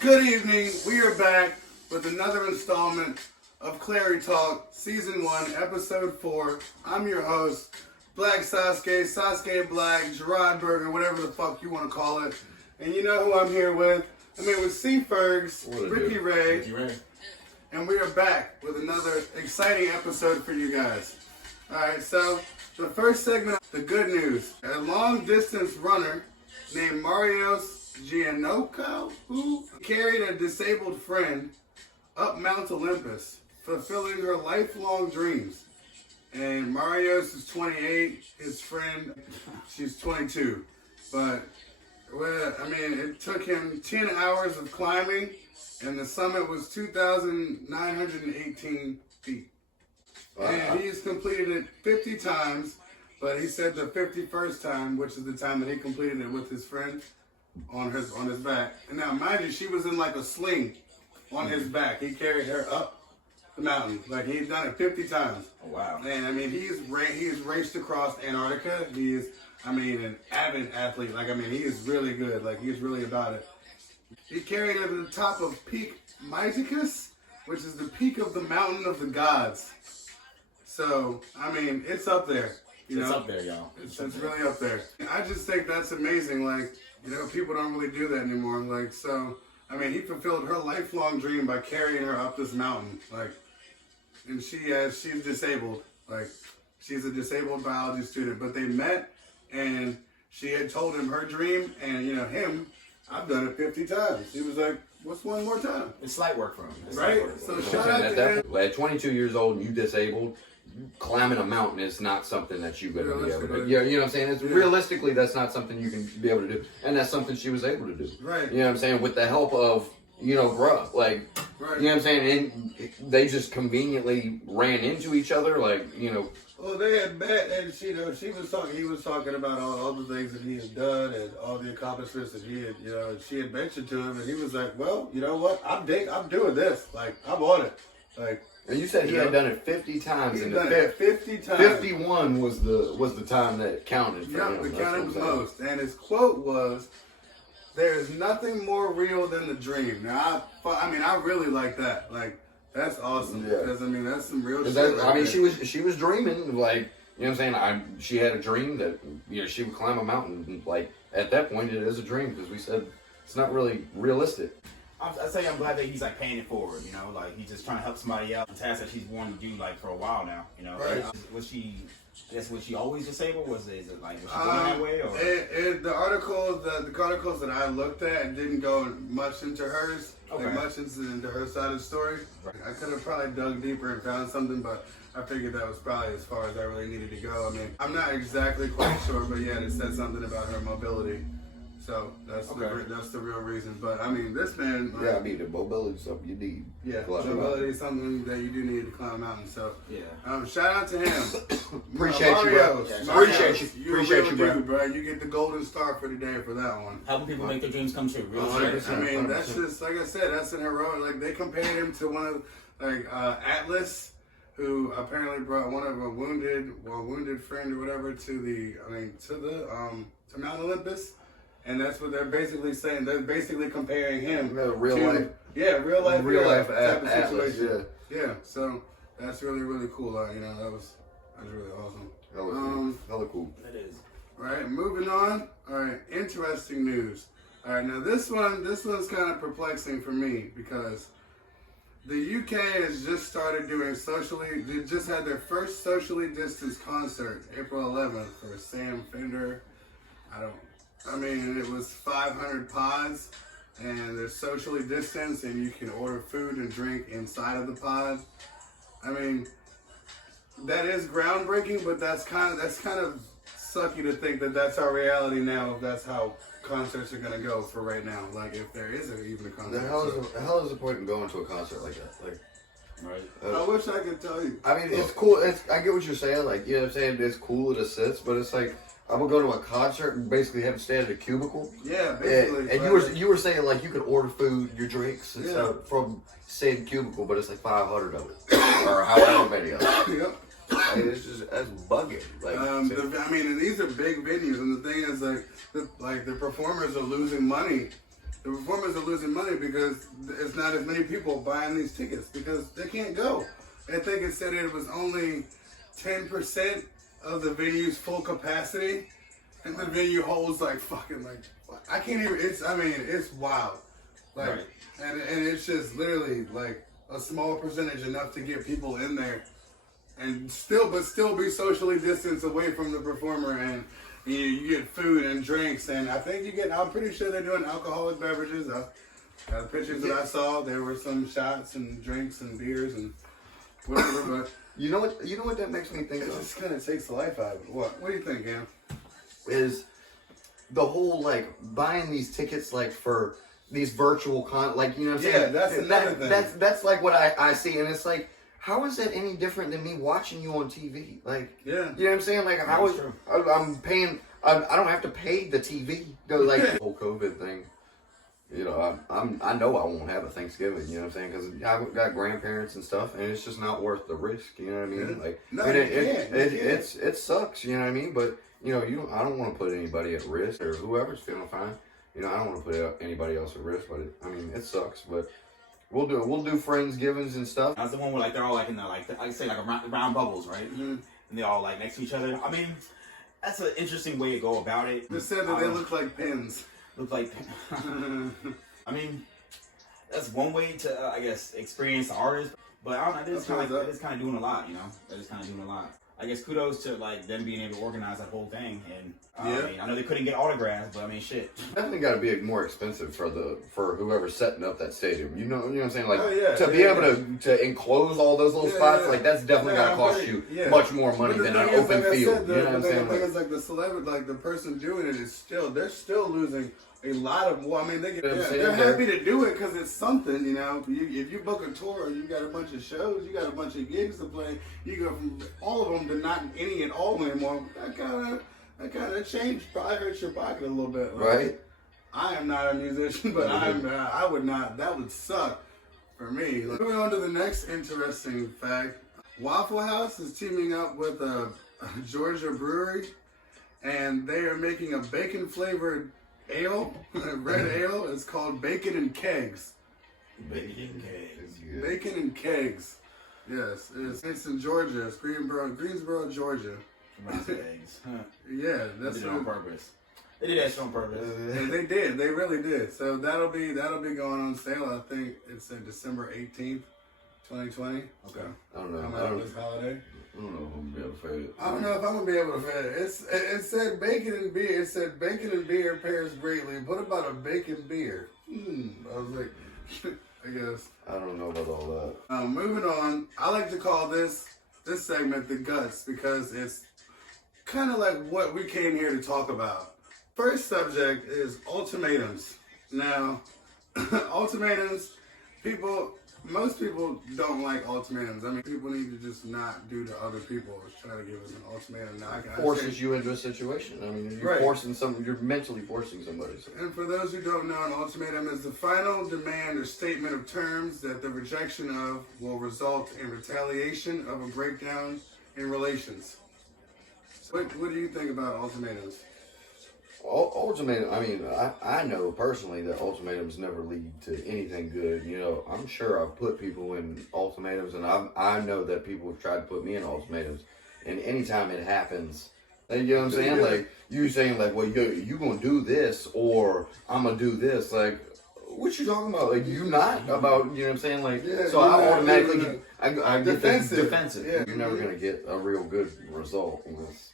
Good evening. We are back with another installment of Clarey Talk, Season 1, Episode 4. I'm your host, Black Sasuke, Sasuke Black, Gerard Burger, whatever the fuck you want to call it. And you know who I'm here with? I'm here with C. Fergs, Ricky Ray. And we are back with another exciting episode for you guys. Alright, so the first segment, the good news. A long-distance runner named Marios Giannocco, who carried a disabled friend up Mount Olympus, fulfilling her lifelong dreams. And Marios is 28, his friend, she's 22. But, well, I mean, it took him 10 hours of climbing, and the summit was 2,918 feet. Wow. And he's completed it 50 times, but he said the 51st time, which is the time that he completed it with his friend, on his back. And now, mind you, she was in like a sling on his back. He carried her up the mountain. Like, he's done it 50 times. Oh, wow. And, I mean, he's raced across Antarctica. He is, I mean, an avid athlete. Like, I mean, he is really good. Like, he's really about it. He carried her to the top of Peak Myticus, which is the peak of the mountain of the gods. So, I mean, it's up there. It's up there, y'all. It's really up there. I just think that's amazing. Like, you know, people don't really do that anymore. Like, so, I mean, he fulfilled her lifelong dream by carrying her up this mountain. Like, and she's disabled. Like, she's a disabled biology student. But they met, and she had told him her dream, and, you know, him, I've done it 50 times. He was like, what's one more time? It's slight work for him. Right? So shout out to him. At 22 years old and you disabled, climbing a mountain is not something that you're going to be able to do. You know what I'm saying? Realistically, that's not something you can be able to do. And that's something she was able to do. Right. You know what I'm saying? With the help of, you know, bruh. Like, right. You know what I'm saying? And they just conveniently ran into each other. Like, you know. Well, they had met, and he was talking about all the things that he had done and all the accomplishments that he had, you know, and she had mentioned to him, and he was like, well, you know what? I'm doing this. Like, I'm on it. Like, and you said he had done it 50 times. He's done it 50 times. 51 was the time that counted for him. Yeah, the counted most. And his quote was, "There is nothing more real than the dream." Now, I mean, I really like that. Like, that's awesome. Yeah. Because, I mean, that's some real shit. I mean, she was dreaming, like, you know what I'm saying? She had a dream that, you know, she would climb a mountain. And, like, at that point, it is a dream because we said it's not really realistic. I'd say I'm glad that he's like paying it forward, you know, like he's just trying to help somebody out. A task that she's wanting to do like for a while now, you know. Right. Was she always disabled? Was it like was she going that way? Or? The articles that I looked at didn't go much into hers, like much into her side of the story. Right. I could have probably dug deeper and found something, but I figured that was probably as far as I really needed to go. I mean, I'm not exactly quite sure, but yeah, it said something about her mobility. So that's the real reason. But I mean, this man. Yeah, I mean, the mobility is something you need. Yeah, mobility is something that you do need to climb a mountain. So yeah. Shout out to him. Appreciate you, bro. Appreciate you, bro. You get the golden star for the day for that one. Helping people make their dreams come true. I mean, that's just like I said. That's an heroic. Like they compared him to one of Atlas, who apparently brought one of a wounded friend or whatever to Mount Olympus. And that's what they're basically saying. They're basically comparing him real life. Yeah, real life type of Atlas, situation. Yeah. So that's really, really cool. You know, that was really awesome. Hella cool. That is. All right, moving on. All right, interesting news. All right, now this one's kind of perplexing for me because the UK has just started doing they just had their first socially distanced concert, April 11th, for Sam Fender. I mean, it was 500 pods, and they're socially distanced, and you can order food and drink inside of the pod. I mean, that is groundbreaking, but that's kind of sucky to think that that's our reality now. If that's how concerts are gonna go for right now. Like, if there isn't even a concert. The hell is the point in going to a concert like that? Like, right. I wish I could tell you. I mean, it's cool. I get what you're saying. Like, you know what I'm saying? It's cool. It assists, but it's like, I'm gonna go to a concert and basically have to stand at a cubicle. Yeah, basically. And you were saying like you could order food, your drinks, and stuff from same cubicle, but it's like 500 of it, or however many of it. Yep. I mean, that's bugging. Like, I mean, and these are big venues, and the thing is, the performers are losing money The performers are losing money because it's not as many people buying these tickets because they can't go. I think it said it was only 10% of the venue's full capacity, and the venue holds like fucking like I can't even. It's wild. Like, right. and it's just literally like a small percentage enough to get people in there, and still be socially distanced away from the performer, and you get food and drinks, and I think you get. I'm pretty sure they're doing alcoholic beverages. The pictures that I saw, there were some shots and drinks and beers and whatever. But You know what that makes me think it of? just kind of takes the life out of it. What do you think, Cam? Is the whole like buying these tickets like for these virtual like you know what I'm saying? Yeah, that's another thing. That's like what I see, and it's like, how is that any different than me watching you on TV? Like, Yeah. you know what I'm saying? Like, how is I'm paying? I don't have to pay the TV. Like the whole COVID thing. You know, I know I won't have a Thanksgiving. You know what I'm saying? Because I've got grandparents and stuff, and it's just not worth the risk. You know what I mean? Yeah. Like, No, I mean, you can't. it sucks. You know what I mean? But you know, I don't want to put anybody at risk, or whoever's feeling fine. You know, I don't want to put anybody else at risk. But it sucks. But we'll do Friendsgivings and stuff. That's the one where like they're all like in the like I say like round bubbles, right? Mm-hmm. And they all like next to each other. I mean, that's an interesting way to go about it. They said that they look like pins. Look like. I mean, that's one way to I guess experience the artist, but I don't know. It's kind of doing a lot, you know. They're just kind of doing a lot. I guess kudos to like them being able to organize that whole thing, and I mean, I know they couldn't get autographs, but I mean, shit. Definitely got to be more expensive for whoever's setting up that stadium. You know what I'm saying? Like to be able to enclose all those little spots, like that's definitely got to cost you much more money than an open field. You know what I'm saying? The thing is, like the celebrity, like the person doing it is they're still losing a lot of. Well, I mean, they're happy to do it because it's something, you know. If you book a tour, you got a bunch of shows, you got a bunch of gigs to play. You go from all of them to not any at all anymore. That kind of change probably hurts your pocket a little bit, right? I am not a musician, but I would not. That would suck for me. Moving on to the next interesting fact: Waffle House is teaming up with a Georgia brewery, and they are making a bacon flavored ale, red ale. It's called Bacon and Kegs. Bacon kegs. Bacon and Kegs. Yes, it's in Georgia. It's Greensboro, Georgia. Eggs. Huh. Yeah, They that's did it on purpose. They did that shit on purpose. They did. They really did. So that'll be going on sale. I think it's December 18th, 2020. Okay. I don't know. Coming out this holiday. I don't know if I'm gonna be able to fade it. I don't know if I'm gonna be able to fit it. It said bacon and beer. It said bacon and beer pairs greatly. What about a bacon beer? I was like, I guess. I don't know about all that. Moving on. I like to call this segment the guts because it's kind of like what we came here to talk about. First subject is ultimatums. Now, ultimatums, most people don't like ultimatums. I mean, people need to just not do to other people. Try to give us an ultimatum. Now, Forces you into a situation. I mean, you're forcing something. You're mentally forcing somebody. So. And for those who don't know, an ultimatum is the final demand or statement of terms that the rejection of will result in retaliation of a breakdown in relations. What do you think about ultimatums? Ultimatum. I mean, I know personally that ultimatums never lead to anything good. You know, I'm sure I've put people in ultimatums, and I know that people have tried to put me in ultimatums. And anytime it happens, you know what I'm saying? Like you saying like, well, you gonna do this or I'm gonna do this. Like, what you talking about? Like you not about, you know what I'm saying? Like, so I automatically I get defensive. Yeah. You're never gonna get a real good result unless.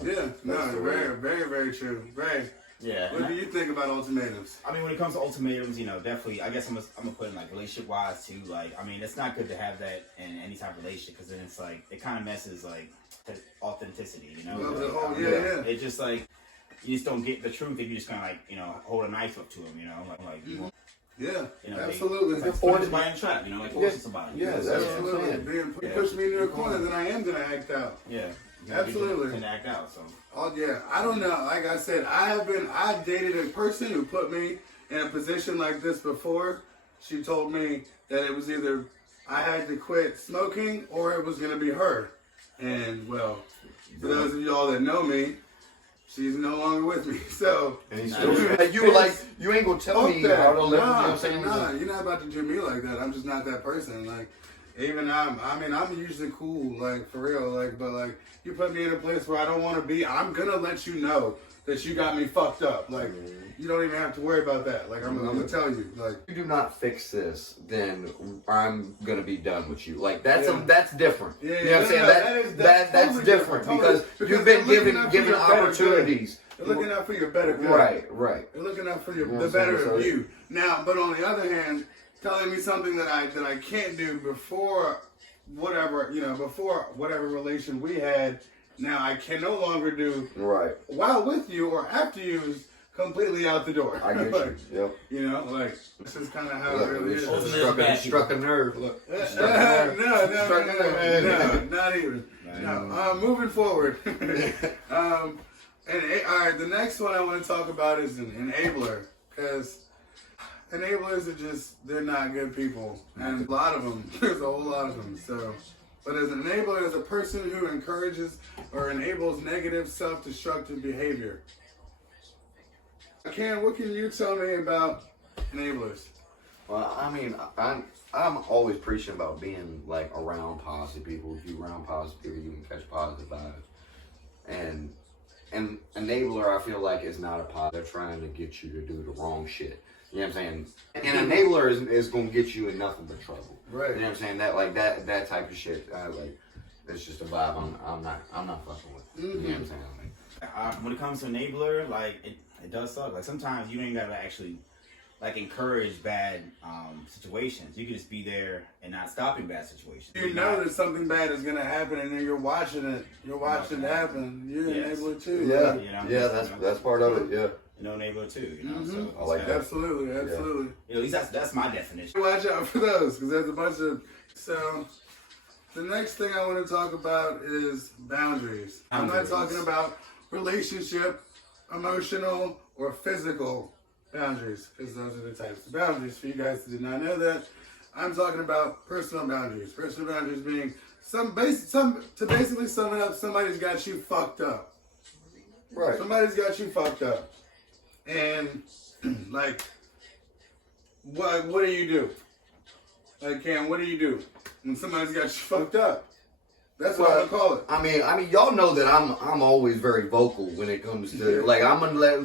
Very, very, very true. Ray, yeah. What do you think about ultimatums? I mean, when it comes to ultimatums, you know, definitely, I guess I'm gonna put in like relationship wise too. Like, I mean, it's not good to have that in any type of relationship because then it's like it kind of messes like authenticity, you know? It just like you just don't get the truth if you just kind of like, you know, hold a knife up to them, you know, like you want. Yeah, you know, absolutely. Like forcing somebody in a trap, you know, like forcing somebody. Yeah, that's absolutely. You push me into a corner, then I am gonna act out. Yeah. Absolutely. Can act out, so. Oh yeah, I don't know. Like I said, I dated a person who put me in a position like this before. She told me that it was either I had to quit smoking or it was gonna be her. And well, for those of y'all that know me, she's no longer with me. So And he's still, you were like, you ain't gonna tell me how to live. You know what I'm saying? Nah, you're not about to do me like that. I'm just not that person. Like, even I'm usually cool, like, for real, like, but, like, you put me in a place where I don't want to be, I'm gonna let you know that you got me fucked up. Like, you don't even have to worry about that. Like, I'm gonna tell you. Like, If you do not fix this, then I'm gonna be done with you. Like, that's different. Yeah, you know what I'm saying? That's totally different totally. because you've been given your opportunities. They're looking out for your better good. Right. They're looking out for You know the what I'm saying? better So of you. Now, but on the other hand, telling me something that I can't do before whatever relation we had, now I can no longer do Right. while with you or after you is completely out the door. I get Like, you. Yep. you know, like, this is kind of how Look, it really is. struck a nerve. Look. No, Struck a nerve. not even. No, moving forward. All right, the next one I want to talk about is an enabler, because enablers are they're not good people, and a lot of them. There's a whole lot of them. So, but as an enabler is a person who encourages or enables negative self-destructive behavior. Ken, what can you tell me about enablers? Well, I mean, I'm always preaching about being like around positive people. If you're around positive people, you can catch positive vibes. And an enabler, I feel like, is not a positive. They're trying to get you to do the wrong shit. You know what I'm saying? An enabler is going to get you in nothing but trouble. Right. You know what I'm saying? That type of shit. That's just a vibe I'm not fucking with. You know what I'm saying? When it comes to enabler, like it does suck. Like sometimes you don't even gotta actually like encourage bad situations. You can just be there and not stopping bad situations. You know that something bad is gonna happen, and then you're watching it. You're watching it happen. You're an enabler too. Yeah, You know, yeah, that's part of it. Yeah. No enabler too. You know, so I like that. Absolutely. You know, at least that's my definition. Watch out for those, because there's a bunch of. So, the next thing I want to talk about is boundaries. I'm not talking about relationship, emotional, or physical boundaries, because those are the types of boundaries. For you guys that did not know that, I'm talking about personal boundaries. Personal boundaries being to basically sum it up, somebody's got you fucked up. Right. Somebody's got you fucked up. And, like, what do you do? Like, Cam, what do you do when somebody's got you fucked up? That's what I call it. I mean, y'all know that I'm always very vocal when it comes to like I'm gonna let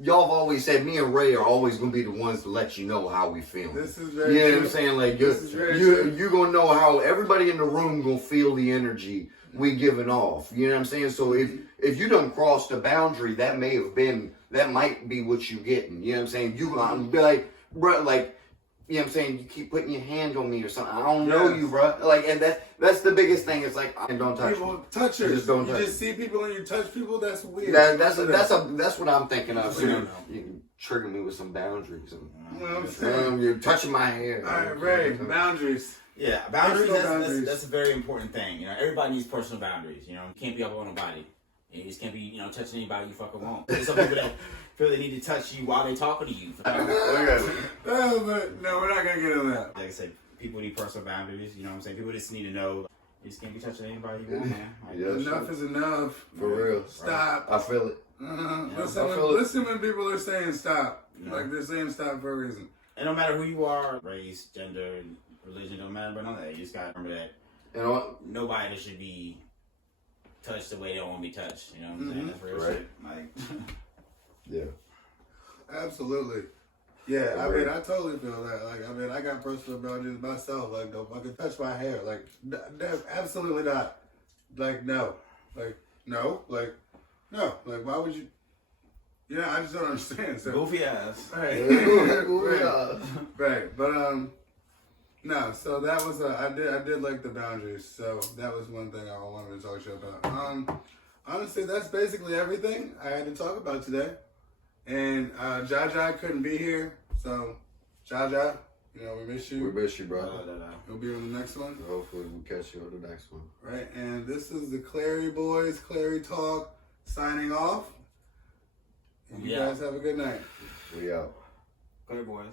y'all have always said me and Ray are always gonna be the ones to let you know how we feel. This is very you know true. what I'm saying? Like you're gonna know how everybody in the room gonna feel the energy we giving off. You know what I'm saying? So if you done crossed the boundary, that might be what you getting. You know what I'm saying? You gonna be like, bro, like. You know what I'm saying? You keep putting your hand on me or something. I don't know you, bro. Like, and that's the biggest thing. It's like, don't touch people me. touchers. Just don't touch. You just see people and you touch people. That's weird. That's what I'm thinking of. So you can trigger me with some boundaries. And, you know what I'm saying? You're touching my hair. All right, Ray. Boundaries. Yeah, boundaries. Boundaries. That's a very important thing. You know, everybody needs personal boundaries. You know, you can't be up on nobody. You just can't be, touching anybody you fucking want. There's some people that feel they need to touch you while they talking to you. But no, we're not gonna get into that. Like I said, people need personal boundaries. You know what I'm saying? People just need to know you just can't be touching anybody you want, man. Like, Enough is enough. For real. Stop. I feel it. Listen when people are saying stop. Like they're saying stop for a reason. And no matter who you are, race, gender, religion, don't matter about none of that. You just gotta remember that nobody should be touched the way they don't want to be touched. You know what I'm saying? That's real shit. Like, yeah. Absolutely. Yeah, I mean, I totally feel that. Like, I mean, I got personal boundaries myself. Like, no, if I can touch my hair, like, absolutely not. Like, no. Like, no. Like, no. Like, why would you? Yeah, I just don't understand. So. goofy ass. Right. Right. But, no, so that was I did like the boundaries, so that was one thing I wanted to talk to you about. Honestly, that's basically everything I had to talk about today. And Jaja couldn't be here, so Jaja, we miss you. We miss you, bro. You'll be on the next one. Hopefully we'll catch you on the next one. Right, and this is the Clareyboyz, Clarey Talk, signing off. And you guys have a good night. We out. Clareyboyz.